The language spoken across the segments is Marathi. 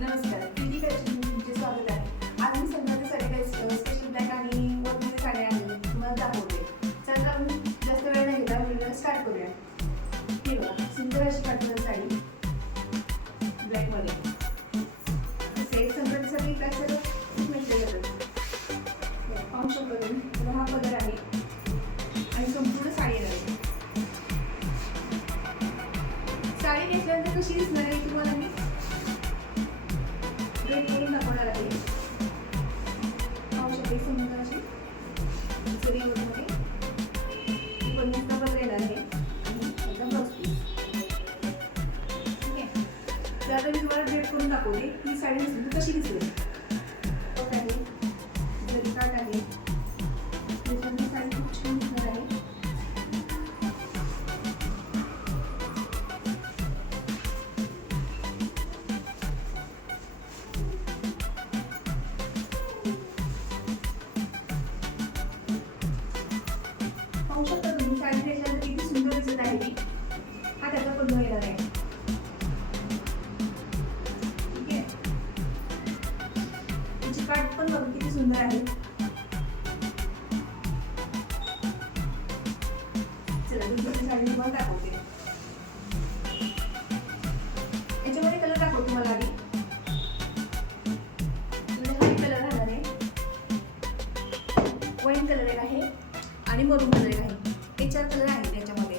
नमस्कार, प्रीती फॅशनमध्ये तुमचे स्वागत आहे. आज मी संक्रांतीसाठी स्पेशल ब्लॅक आणि वर्कमध्ये साड्या आणली तुम्हाला दाखवते. चला आपण जास्त वेळ नाही घेता व्हिडिओ स्टार्ट करूया. ही बघा, सुंदर अशी कॉटन साडी ब्लॅकमध्ये. तसे संक्रांतीसाठी ब्लॅक साडी खूप नेसले जातात. पाहू शकता तुम्ही, हा कलर आहे आणि संपूर्ण साडी येणार आहे. साडी नेसल्यानंतर कशी दिसणार आहे तुम्हाला मी रेड करून दाखवणार आहे. पाहू शकते सुंदर अशी जरीमध्ये पन्नासचा बदल येणार आहे आणि त्याचा ब्लाउज पीस. ठीक आहे, तर आता मी तुम्हाला रेड करून दाखवते ही साडी नेसली कशी दिसेल. कट आहे, जरी काट आहे, त्याच्यामध्ये साडी खूप छान दिसणार आहे. पाहू शकता तुम्ही साडी नेसल्यानंतर किती सुंदर दिसत आहे ती. हा त्याचा पल्लू येणार आहे. ठीक आहे, तिची काठ पण बघा किती सुंदर आहे. चला दुसरी साडी तुम्हाला दाखवते. याच्यामध्ये कलर दाखवतो तुम्हाला आधी. व्हाईट कलर राहणार आहे, वाईन कलर एक आहे आणि मरून कलर आहे. हे 4 कलर आहेत त्याच्यामध्ये.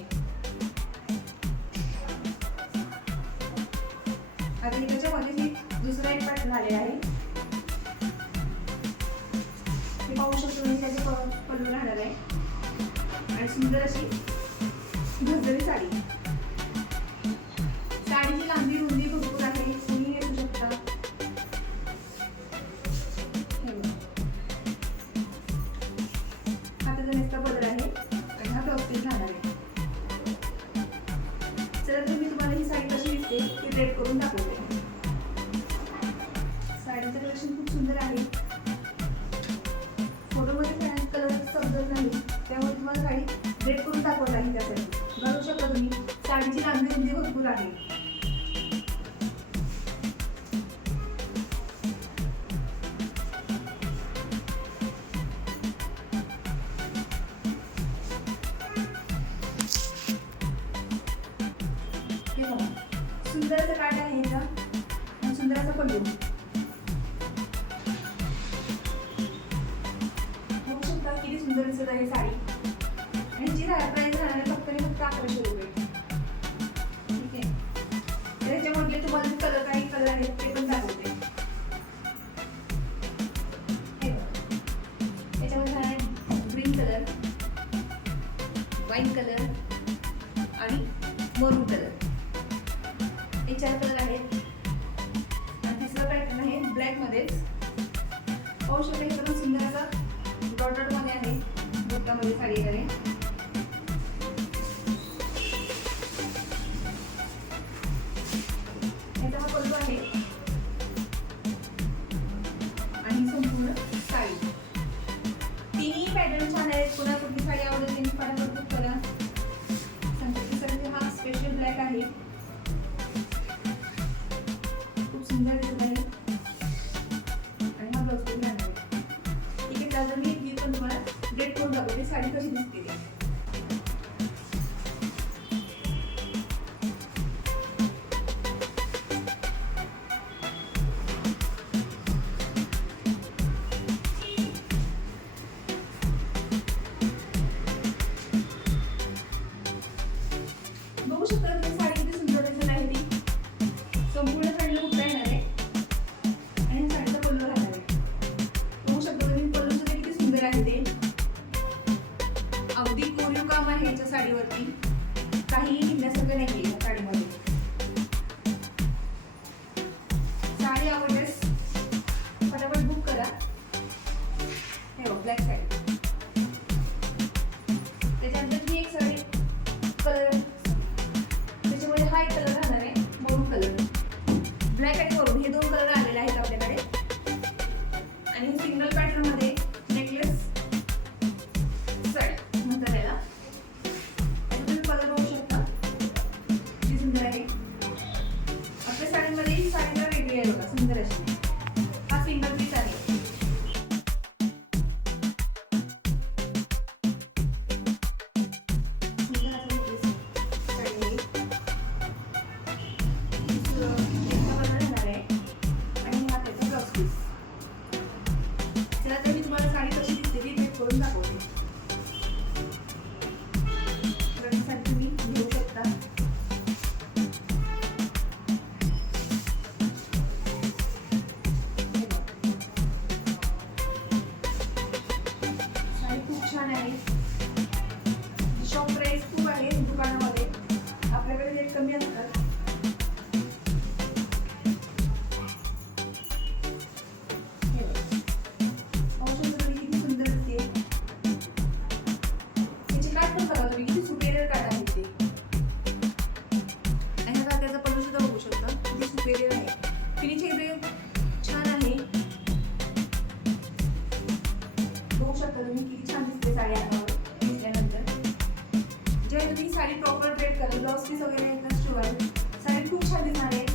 आता त्याच्यामध्ये दुसरा एक पॅटर्न आलेला आहे. हे पाहू शकतो तुम्ही, त्याचे पल्लू राहणार आहे आणि सुंदर अशी भरलेली साडी. साडीची लांबी रुंदी भरपूर आहे, तुम्ही घेऊ शकता. हा त्याचा नेसका बदल आहे आणि हा ब्लाउज पीस राहणार आहे. चला तर मी तुम्हाला ही साडी कशी दिसते ती रेड करून दाखवते. साडीचं कलेक्शन खूप सुंदर आहे. फोटोमध्ये कलर समजत नाही, त्यामुळे तुम्हाला साडी रेड करून दाखवत आहे. त्यासाठी बघू शकता तुम्ही, साडीची लांबी रुंदी भरपूर आहे. सुंदर असं काठ आहे ह्याचा आणि सुंदर असा पल्लू. बघू शकता किती सुंदर दिसत आहे साडी. आणि जी प्राइस राहणार आहे फक्त आणि फक्त 1100 रुपये. ठीक आहे, तर ह्याच्यामधले तुम्हाला कलर काही कलर आहेत ते पण दाखवते. याच्यामध्ये राहणार आहे ग्रीन कलर, व्हाईट कलर आणि मरून कलर. हे 4 कलर आहेत आणि तिसरा पॅटर्न आहे ब्लॅक मध्येच. पाहू शकता एकदम सुंदर असा डॉटेड मध्ये आहे. बुट्टामध्ये साडी येणार आहे. याचा हा पल्लू आहे आणि संपूर्ण साडी. तिन्ही पॅटर्न छान आहेत. पुन्हा कुठली साडी आवडेल त्यांनी फटाफट बुक करा. संक्रांतीसाठी हा स्पेशल ब्लॅक आहे, सुंदर दिसत आहे आणि हा ब्लाउज पीस राहणार आहे. ठीक आहे, त्याला मी ही पण तुम्हाला रेड करून दाखवते साडी कशी दिसते ते. बघू शकता तुम्ही साडी किती सुंदर दिसत आहे ती. संपूर्ण साडीला बुट्टा येणार आहे आणि साडीचा पल्लू राहणार आहे. बघू शकता तुम्ही, पल्लू सुद्धा किती सुंदर आहे ते. अगदी कोरीव काम आहे याच्या साडीवरती, काहीही निघण्यासारखं नाही या साडीमध्ये. साडी आवडल्यास फटाफट बुक करा. हे बघ ब्लॅक साडी. त्याच्यानंतर ही एक साडी कलर, त्याच्यामध्ये हा एक कलर राहणार आहे मरून कलर. ब्लॅक आणि मरून हे 2 कलर आलेले आहेत आपल्याकडे. आणि सिंगल पॅटर्न मध्ये नेकलेस साडी म्हणतात त्याला. तुम्ही कलर बघू शकता किती सुंदर आहे. आपल्या साडीमध्ये ही साडीला वेगळी आहे बघा, सुंदर साडी अंगावर घेतल्यानंतर जेव्हा तुम्ही साडी प्रॉपर ड्रेप कराल, ब्लाऊज पीस वगैरे एकदम शिवाल, साडी खूप छान दिसणार आहे.